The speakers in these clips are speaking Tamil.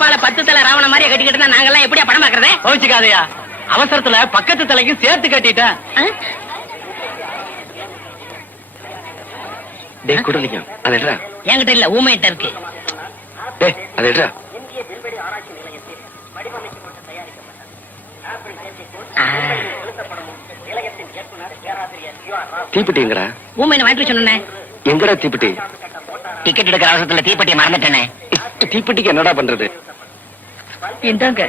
தாப்பால பத்து தலை ராவண மாதிரியே கட்டிக்கிட்டு இருந்தா நாங்கெல்லாம் எப்படியா படம் பாக்குறது கோவிச்சுக்காதயா. அவசரத்துல பக்கத்து தலைக்கும் சேர்த்து கட்டிட்டேன். டேய் குடலிங்கம் அது எடுறா. என்கிட்ட இல்ல ஊமையிட்ட இருக்கு. டேய் அது எடுறா. ஆ, தீப்பெட்டி எங்கடா ஊமையின வாங்கிட்டு சொன்னேன். எங்கடா தீப்பெட்டி? டிக்கெட் எடுக்கிற அவசரத்துல தீப்பெட்டியை மறந்துட்டேனே. தீப்பெட்டிக்கு என்னடா பண்றது? இந்தாங்க.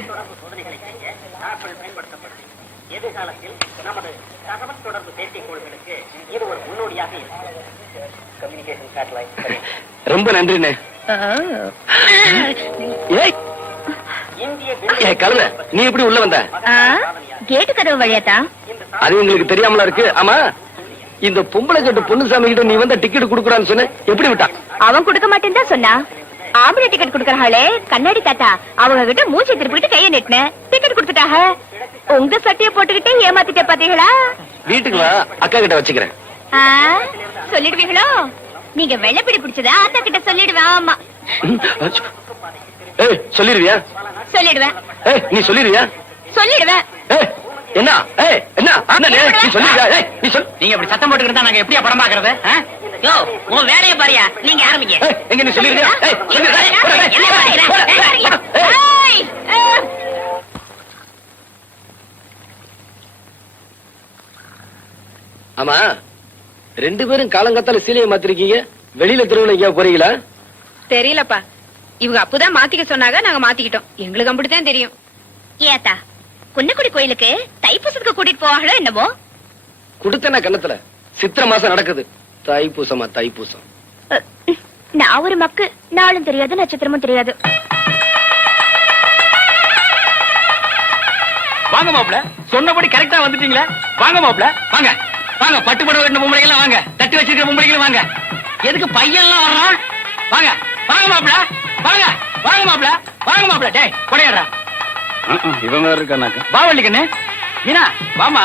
ரொம்ப நன்றிண்ணே. ஏய். ஏய் கழுத நீ எப்படி உள்ள வந்த? கேட்டு கதவு வழியாத்தா? அது உங்களுக்கு தெரியாமலா இருக்கு? ஆமா. இந்த பொம்பளை கட்டு பொண்ணுசாமி கிட்ட நீ வந்த டிக்கெட் குடுக்குறான்னு சொன்ன எப்படி விட்டா? அவன் கொடுக்க மாட்டேன்னு தான் சொன்னா. ஆம்பளை டிக்கெட் குடுக்கறாளே? கண்ணாடி தாத்தா அவங்க கிட்ட மூச்சு திருப்பிட்டு கைய நெட்டினேன் டிக்கெட் கொடுத்துட்டாக. உங்க சட்டைய போட்டுக்கிட்டே ஏமாத்திட்ட பாத்தீங்களா வீட்டுக்கு வா அக்கா கிட்ட வச்சுக்கிறேன். சொல்லிடுவீங்களோ? நீங்க வெள்ளப்பிடி பிடிச்சதா? அத்தா கிட்ட சொல்லிடுவேன் ஆமா. சொல்லிருவியா சொல்லிடுவேன். நீ சொல்லிருவியா சொல்லிடுவேன். என்ன? என்ன? நீ? நீ சொல்லிருவியா ஏய் நீ சொல். நீங்க இப்படி சத்தம் போட்டுக்கிட்டு இருந்தா நாங்க எப்படியா படம் பாக்குறது? யோ உன் வேலையை பாரியா. நீங்க ஆரம்பிங்க. எங்க நீ. ஆமா ரெண்டு பேரும் காலங்காத்தால சீலையை மாத்திருக்கீங்க. வெளியில தெருவுல எங்கேயா போறீங்களா? தெரியலப்பா. இவங்க அப்பதான் மாத்திக்க சொன்னாங்க நாங்க மாத்திக்கிட்டோம். எங்களுக்கு அப்படித்தான் தெரியும். ஏத்தா குன்னக்குடி கோயிலுக்கு தைப்பூசத்துக்கு கூட்டிட்டு போவாங்களோ என்னமோ? குடுத்தன கண்ணத்துல சித்திர மாசம் நடக்குது. தைப்பூசமா தைப்பூசம். நான் ஒரு மக்கு நாளும் தெரியாது நட்சத்திரமும் தெரியாது. வாங்க மாப்ள சொன்னபடி கரெக்டா வந்துட்டீங்களா? வாங்க மாப்ள வாங்க. வாங்க பட்டு படம் கட்டின பொம்பளைங்க எல்லாம் வாங்க. தட்டி வச்சிருக்கிற பொம்பளைங்களும் வாங்க. எதுக்கு பையன் எல்லாம் வர்றான்? வாங்க வாங்க மாப்ள வாங்க வாங்க மாப்ள வாங்க மாப்ள டேய் கொடையாடுறா. இவன் வேற இருக்கானாக்க வா வள்ளிக்கண்ணு மீனா வாமா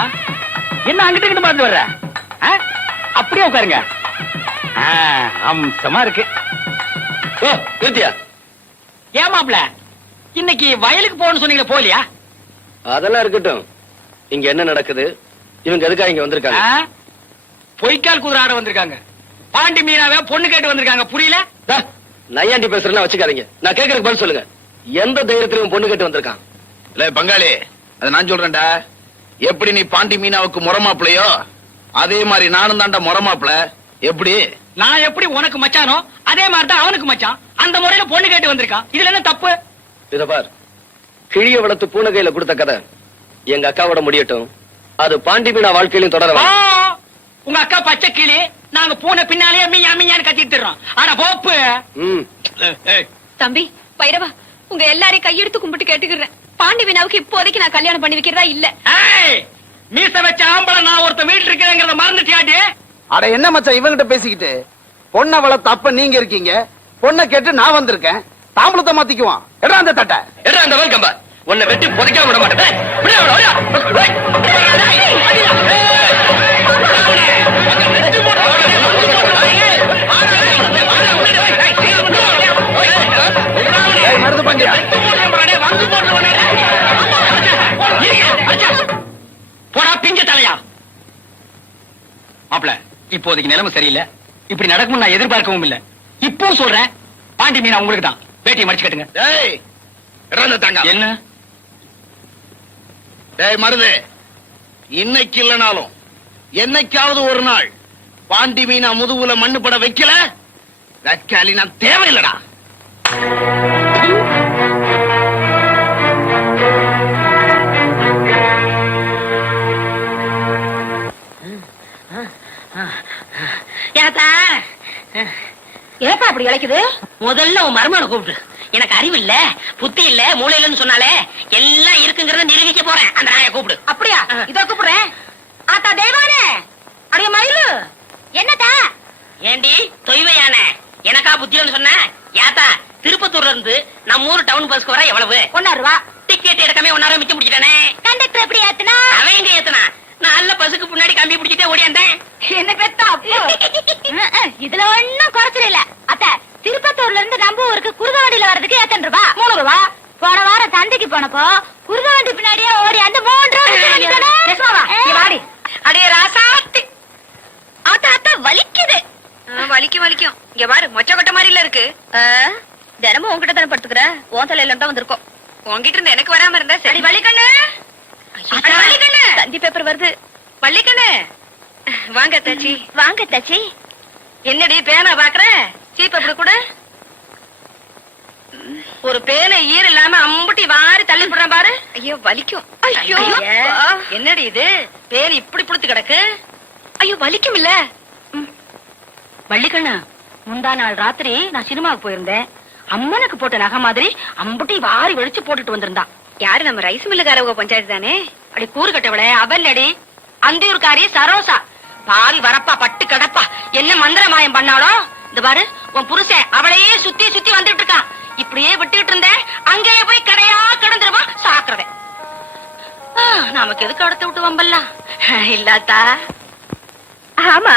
என்ன அங்கிட்டு இங்கிட்டு பார்த்து வர்ற? அப்படியே உட்காருங்க. அம்சமா இருக்கு. ஓ நிறுத்தியா? ஏன் மாப்ள இன்னைக்கு வயலுக்கு போகணும்னு சொன்னீங்களே போலியா அதெல்லாம் இருக்கட்டும். இங்க என்ன நடக்குது? இவங்க எதுக்காக இங்க வந்திருக்காங்க? பொய்க்கால் குதிரை ஆட வந்திருக்காங்க. பாண்டி மீனாவே பொண்ணு கேட்டு வந்திருக்காங்க. புரியல? நையாண்டி பேசுறேன்னா வச்சுக்காதீங்க. நான் கேக்குறதுக்கு பதில் சொல்லுங்க. எந்த தைரியத்துல இவன் பொண்ணு கேட்டு வந்திருக்கான். இல்ல பங்காளி அத நான் சொல்றேன்டா. எப்படி நீ பாண்டி மீனாவுக்கு முறமாப்பிளையோ அதே மாதிரி நானும் தான்டா முறமாப்பிள. எப்படி? நான் எப்படி உனக்கு மச்சானோ அதே மாதிரி தான் அவனுக்கு மச்சான். அந்த முறையில பொண்ணு கேட்டு வந்திருக்கான். இதுல என்ன தப்பு? இத பார். கிழிய வளர்த்து பூனை கையில கொடுத்த கதை. எங்க அக்காவோட முடியட்டும். அது பாண்டி மீனா வாழ்க்கையிலும் தொடர. உங்க அக்கா பச்சை கிளி நாங்க பூனை பின்னாலேயே மீயா மீயான்னு கத்திட்டு ஆனா போப்பு! தம்பி பைரவா உங்க எல்லாரையும் கையெடுத்து கும்பிட்டு கேட்டுக்கிறேன். பாண்டி வினாவுக்கு இப்போதைக்கு நான் கல்யாணம் பண்ணி வைக்கிறதா இல்ல ஏய், மீச வச்ச ஆம்பளை நான் ஒருத்த வீட்டு இருக்கிறேங்கிறத மறந்துட்டியாடி அட என்ன மச்சான் இவங்கிட்ட பேசிக்கிட்டு பொண்ணை வளர்த்த அப்ப நீங்க இருக்கீங்க பொண்ணை கேட்டு நான் வந்திருக்கேன் தாம்பளத்தை மாத்திக்குவான் எடா அந்த தட்டை எட்ரா அந்த வேல்கம்பா உன்னை வெட்டி புதைக்காம விட மாட்டேன் இப்போதைக்கு நிலைமை சரியில்லை. இப்படி நடக்கும் நான் எதிர்பார்க்கவும் இல்ல. இப்போ சொல்றேன். பாண்டி மீனா உங்களுக்கு தான் வேட்டியை மடிச்சு கட்டுங்க. என்ன? டேய் மருது. இன்னைக்கு இல்லனாலும் என்னைக்காவது ஒரு நாள் பாண்டி மீனா முதுகுல மண்ணு பட வைக்கல? தக்காளி நான் தேவையில்லடா. ஏப்பா அப்படி இழைக்குது முதல்ல உன் மருமனை கூப்பிட்டு எனக்கு அறிவு இல்ல புத்தி இல்ல மூளை இல்லன்னு சொன்னாலே எல்லாம் இருக்குங்கிறத நிரூபிக்க போறேன். அந்த நாயை கூப்பிடு. அப்படியா? இதோ கூப்பிடுறேன். ஆத்தா தெய்வானே அடைய மயிலு. என்னத்தா? ஏண்டி தொய்வையான? எனக்கா புத்தியன்னு சொன்ன? ஏத்தா திருப்பத்தூர்ல இருந்து நம்ம ஊர் டவுன் பஸ்க்கு வர எவ்வளவு? ஒன்னா ரூபா. டிக்கெட் எடுக்காம ஒன்னாரம் மிச்சம் பிடிச்சிட்டானே? கண்டக்டர் எப்படி ஏத்துனா? அவன் எங்க ஏத்தனா நல்ல பஸ்ஸுக்கு பின்னாடி கம்பி பிடிச்சிட்டே ஓடியாந்தேன் என்ன பெத்தா இதுல ஒண்ணும் குறைச்சல இல்ல அத்த திருப்பத்தூர்ல ஊர்ல இருந்து நம்ம ஊருக்கு குருத வண்டியில வர்றதுக்கு எத்தனை ரூபா மூணு ரூபா போன வாரம் சந்தைக்கு போனப்போ குருத வண்டி பின்னாடியே ஓடி அந்த மூன்று வாடி. அடைய ராசாத்தி. ஆத்தா ஆத்தா வலிக்குது. வலிக்கும் வலிக்கும். இங்க பாரு மொச்ச கொட்ட மாதிரில இருக்கு. ஆ, தினமும் உன்கிட்ட தானே படுத்துக்கிற? உன் தலையில தான் வந்திருக்கோம். உன்கிட்ட இருந்து எனக்கு வராம இருந்தா சரி. வலிக்கண்ணு அட, வள்ளிக்கண்ணு. தந்தி பேப்பர் வருது. வள்ளிக்கண்ணு. வாங்க தாச்சி வாங்க தச்சி என்னடி பேனா பாக்குற? சீப் அப்படி கூட. ஒரு பேனை ஈர இல்லாம அம்புட்டி வாரி தள்ளி போடுறேன் பாரு. ஐயோ வலிக்கும். ஐயோ. என்னடி இது? பேன் இப்படி புடித்து கிடக்கு? ஐயோ வலிக்கும் இல்ல வள்ளிக்கண்ணு முந்தா நாள் ராத்திரி நான் சினிமாவுக்கு போயிருந்தேன். அம்மனுக்கு போட்ட நகை மாதிரி அம்புட்டி வாரி வெடிச்சு போட்டுட்டு வந்திருந்தா. யாரு நம்ம ரைஸ் மில்லுக்காரவங்க பஞ்சாயத்து தானே? அடி கூறு கட்டவளே அவல்லடி அந்தியூர்காரி சரோசா. பாவி வரப்பா பட்டு கடப்பா. என்ன மந்திர மாயம் பண்ணாலோ இந்த பாரு உன் புருஷன் அவளையே சுத்தி சுத்தி வந்துட்டு இருக்கான். இப்படியே விட்டுட்டு இருந்தேன். அங்கேயே போய் கடையா கிடந்துருவா சாக்குறவன் நமக்கு எதுக்கு அடுத்து விட்டு வம்பல்லாம் இல்லாத்தா. ஆமா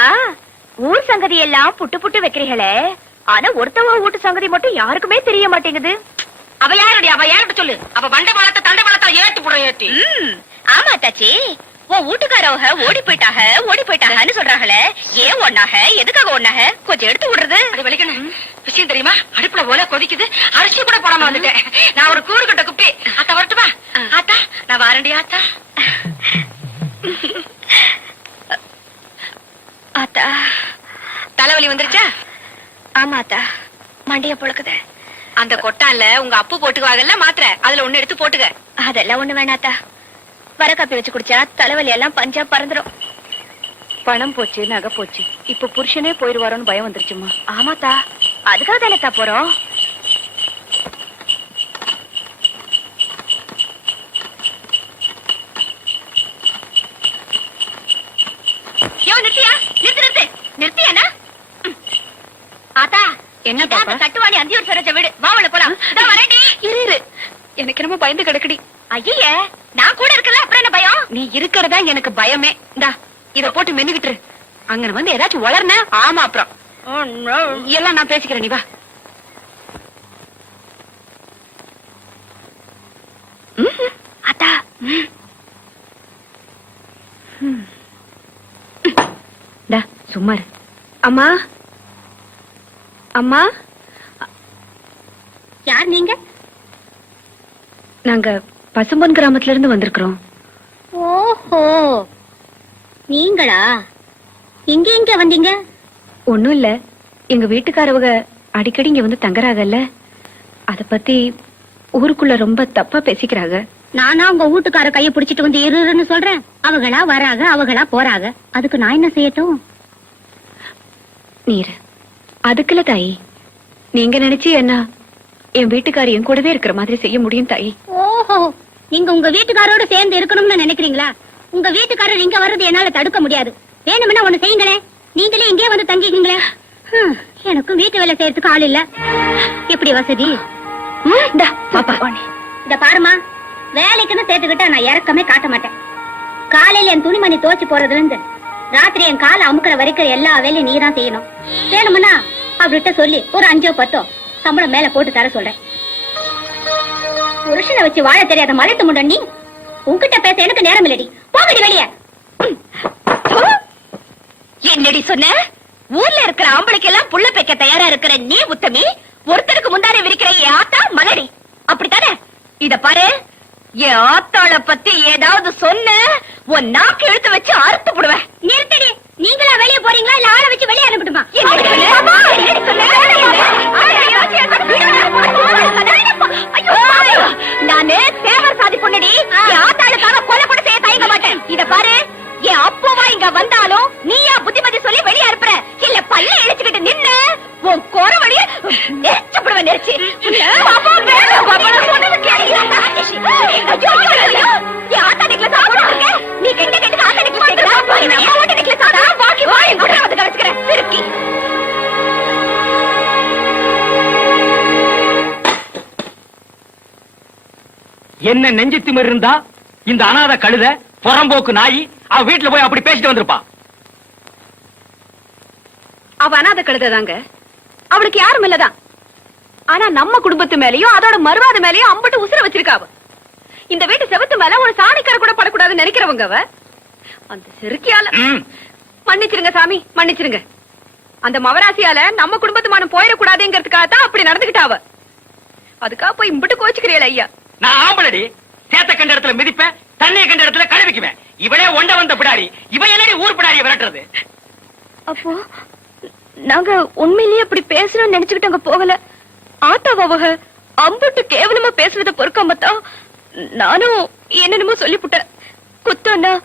ஊர் சங்கதி எல்லாம் புட்டு புட்டு வைக்கிறீங்களே. ஆனா ஒருத்தவ வீட்டு சங்கதி மட்டும் யாருக்குமே தெரிய மாட்டேங்குது. அவ யாரடி? அவ யார்கிட்ட சொல்லு? அவ பண்ட பழத்தை தண்டை பழத்தை ஏத்து போட ஏத்தி. ஆமா தாச்சி உன் வீட்டுக்காரவங்க ஓடி போயிட்டாக ஓடி போயிட்டாங்கன்னு சொல்றாங்களே. ஏன் ஒண்ணாக எதுக்காக ஒண்ணாக கொஞ்சம் எடுத்து விடுறது. அடி வலிக்கணும். விஷயம் தெரியுமா? அடுப்புல ஓல கொதிக்குது. அரிசி கூட போடாம வந்துட்டேன். நான் ஒரு கூறு கட்ட குப்பி. ஆத்தா வரட்டுமா? ஆத்தா நான் வாரண்டி ஆத்தா. ஆத்தா. தலைவலி வந்துருச்சா? ஆமா ஆத்தா. மண்டைய பொழுக்குது. அந்த கொட்டான்ல உங்க அப்பு போட்டுக்குவாங்கல்ல மாத்திரை. அதுல ஒண்ணு எடுத்து போட்டுக்க. அதெல்லாம் ஒண்ணு வேணாத்தா வர காப்பி வச்சு குடிச்சா தலைவலி எல்லாம் பஞ்சா பறந்துரும். பணம் போச்சு நகை போச்சு. இப்ப புருஷனே போயிருவாரோன்னு பயம் வந்துருச்சுமா ஆமாத்தா அதுக்காக தானே போறோம். என்ன கட்டுவாணி அந்தியூர் சரோஜ வீடு. வாவல போலாம். இரு எனக்கு என்னமோ பயந்து கிடக்குடி. ஐயே நான் கூட இருக்கல. அப்புறம் என்ன பயம்? நீ இருக்கிறதா எனக்கு பயமே. இந்தா இத போட்டு மென்னுகிட்டு. அங்க வந்து ஏதாச்சும் வளர்ன ஆமா அப்புறம். எல்லாம் நான் பேசிக்கிறேன் நீ வா. அத்தா சும்மா. அம்மா? அம்மா? யார் நீங்க? நாங்க பசும்பொன் கிராமத்துல இருந்து வந்திருக்கிறோம். ஓஹோ. நீங்களா? எங்க எங்க வந்தீங்க? ஒண்ணும் இல்ல. எங்க வீட்டுக்காரவங்க அடிக்கடி இங்க வந்து தங்குறாங்கல்ல. அத பத்தி ஊருக்குள்ள ரொம்ப தப்பா பேசிக்கிறாங்க. நானா உங்க வீட்டுக்கார கைய பிடிச்சிட்டு வந்து இருன்னு சொல்றேன். அவங்களா வராக அவங்களா போறாங்க. அதுக்கு நான் என்ன செய்யட்டும்? நீரு அதுக்குல தாயி. நீங்க நினைச்சு என்ன? என் வீட்டுக்காரி என் கூடவே இருக்கிற மாதிரி செய்ய முடியும் தாயி. ஓஹோ நீங்க உங்க வீட்டுக்காரோட சேர்ந்து இருக்கணும்னு நினைக்கிறீங்களா? உங்க வீட்டுக்காரர் இங்க வர்றது என்னால தடுக்க முடியாது. வேணும்னா ஒண்ணு செய்யுங்களே நீங்களே இங்கே வந்து தங்கிக்கீங்களே எனக்கும் வீட்டு வேலை செய்யறதுக்கு ஆள் இல்ல. எப்படி வசதி? இத பாருமா வேலைக்குன்னு சேர்த்துக்கிட்டா நான் இறக்கமே காட்ட மாட்டேன். காலையில என் துணிமணி தோச்சு போறதுல இருந்து ராத்திரி என் காலை அமுக்கிற வரைக்கும் எல்லா வேலையும் நீ தான் செய்யணும். வேணும்னா அவர்கிட்ட சொல்லி ஒரு அஞ்சோ பத்தோ சம்பளம் மேல போட்டு தர சொல்றேன். புருஷனை வச்சு வாழ தெரியாத மலைத்து முண்டன் நீ உன்கிட்ட பேச எனக்கு நேரம் இல்லடி. போகடி வெளிய. என்னடி சொன்ன? ஊர்ல இருக்கிற ஆம்பளைக்கு எல்லாம் புள்ள பேக்க தயாரா இருக்கிற நீ உத்தமி ஒருத்தருக்கு முந்தானே விரிக்கிற என் ஆத்தா மலடி. அப்படித்தானே? இத பாரு. என் ஆத்தாள பத்தி ஏதாவது சொன்ன உன் நாக்கு இழுத்து வச்சு அறுத்து போடுவேன். என்ன நெஞ்சு திமிர் இருந்தா இந்த அனாதை கழுத புறம்போக்கு நாய் அவ வீட்டுல போய் அப்படி பேசிட்டு வந்திருப்பா. அவ அனாத கழுததாங்க. அவளுக்கு யாரும் இல்லதான் ஆனா நம்ம குடும்பத்து மேலயும் அதோட மறுவாத மேலயும் அம்பட்டு உசுர வச்சிருக்காவ இந்த வீட்டு செவத்து மேல ஒரு சாணிக்கரை கூட படக்கூடாதுன்னு நினைக்கிறவங்க அவ. அந்த செருக்கியால. மன்னிச்சிருங்க சாமி மன்னிச்சிருங்க. அந்த மவராசியால நம்ம குடும்பத்து மானம் போயிடக்கூடாதுங்கிறதுக்காக தான் அப்படி நடந்துகிட்டாவ அதுக்காக போய் இம்பட்டு கோச்சுக்கிறீங்களா ஐயா. நான் ஆம்பளடி. சேத்த கண்ட இடத்துல மிதிப்பேன் தண்ணிய கண்ட இடத்துல கழுவிக்குவேன். இவளே ஒண்ட வந்த பிடாரி. இவ என்னடி ஊர் பிடாரிய விரட்டுறது? அப்போ நாங்க உண்மையிலேயே அப்படி பேசணும்னு நினைச்சுக்கிட்டு அங்க போகல. ஆத்தாவக அம்புட்டு கேவலமா பேசுறத பொறுக்காம தான் நானும் என்னென்னமோ சொல்லிப்புட்டேன். குத்தம்னா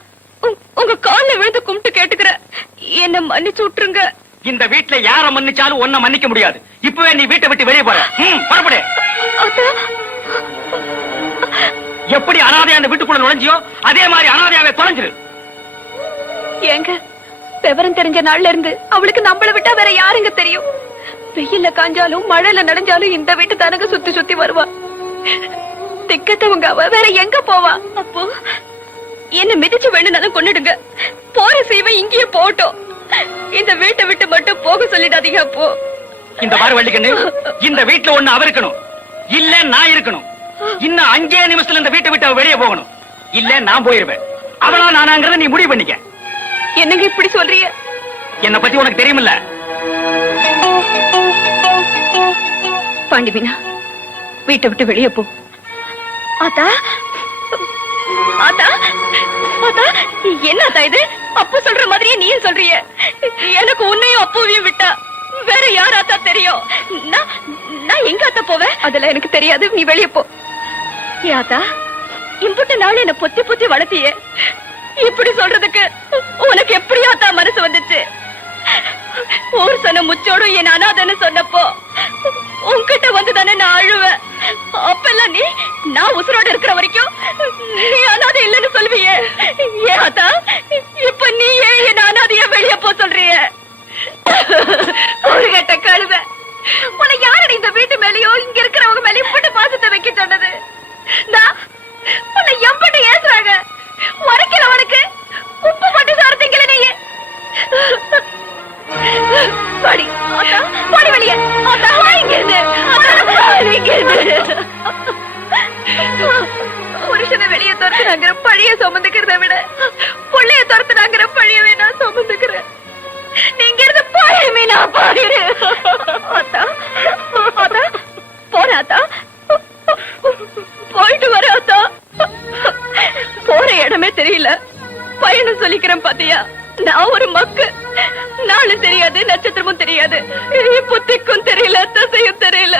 உங்க- கால்ல விழுந்து கும்பிட்டு கேட்டுக்கிறேன் என்ன மன்னிச்சு விட்டுருங்க. இந்த வீட்டுல யார மன்னிச்சாலும் ஒன்ன மன்னிக்க முடியாது. இப்பவே நீ வீட்டை விட்டு வெளியே போற. புறப்படு. எப்படி அனாதையா அந்த வீட்டுக்குள்ள நுழைஞ்சியோ அதே மாதிரி அனாதையாவே தொலைஞ்சிரு. ஏங்க விவரம் தெரிஞ்ச நாள்ல இருந்து அவளுக்கு நம்மள விட்டா வேற யாருங்க தெரியும்? வெயில்ல காஞ்சாலும் மழையில நனைஞ்சாலும் இந்த வீட்டு தானங்க சுத்தி சுத்தி வருவா. திக்கத்தவங்க அவ வேற எங்க போவா? அப்போ? என்ன மிதிச்சு வேணும்னாலும் கொன்னுடுங்க. போற சீவை இங்கேயே போட்டோம் இந்த வீட்டை விட்டு மட்டும் போக சொல்லிடாதீங்க அப்போ. இந்த பாரு வள்ளிக்கண்ணு இந்த வீட்டுல ஒண்ணு அவ இருக்கணும் இல்ல நான் இருக்கணும். இன்னும் அஞ்சே நிமிஷத்துல இந்த வீட்டை விட்டு வெளியே போகணும். இல்ல நான் போயிருவேன். அவளா நானாங்கிறத நீ முடிவு பண்ணிக்க. என்னங்க இப்படி சொல்றீங்க? என்ன பத்தி உனக்கு தெரியுமில்ல? பாண்டி மீனா வீட்டை விட்டு வெளியே போ. ஆத்தா? ஆத்தா? ஆத்தா என்ன ஆத்தா இது? அப்பு சொல்ற மாதிரியே நீயும் சொல்றிய எனக்கு உன்னையும் அப்புவையும் விட்டா வேற யார் ஆத்தா தெரியும்? நான் நான் எங்க ஆத்தா போவேன் அதெல்லாம் எனக்கு தெரியாது. நீ வெளியே போ. ஏ ஆத்தா இம்புட்டு நாள் என்ன பொத்தி பொத்தி வளர்த்தியே. இப்படி சொல்றதுக்கு உனக்கு எப்படி ஆத்தா மனசு வந்துச்சு? ஊர் சன முச்சோடும் என் அனாதன்னு சொன்னப்போ உன்கிட்ட வந்து தானே நான் அழுவேன். அப்பெல்லாம் நீ நான் உசுரோட இருக்கிற வரைக்கும் நீ அனாதை வா புருஷனை வெளியே துரத்துனாங்கிற பழிய சுமந்துக்கிறத விட புள்ளைய துரத்துனாங்கிற பழியவே நான் சுமந்துக்கிறேன். நீங்க இருந்து பாயமே நான் பாடிடு ஆத்தா போயிட்டு வர போற இடமே தெரியல. பயணம் சொல்லிக்கிறேன் பாத்தியா? நான் ஒரு மக்கு. நாளும் தெரியாது நட்சத்திரமும் தெரியாது. புத்திக்கும் தெரியல தசையும் தெரியல.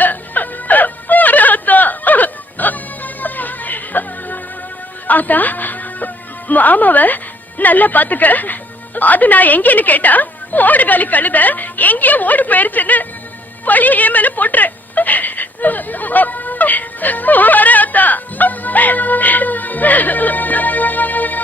ஆத்தா மாமாவ நல்லா பாத்துக்க. அது நான் எங்கேன்னு கேட்டா ஓடுகாலி கழுத எங்கேயோ ஓடு போயிருச்சுன்னு பழிய என் மேல போட்டுரு. வர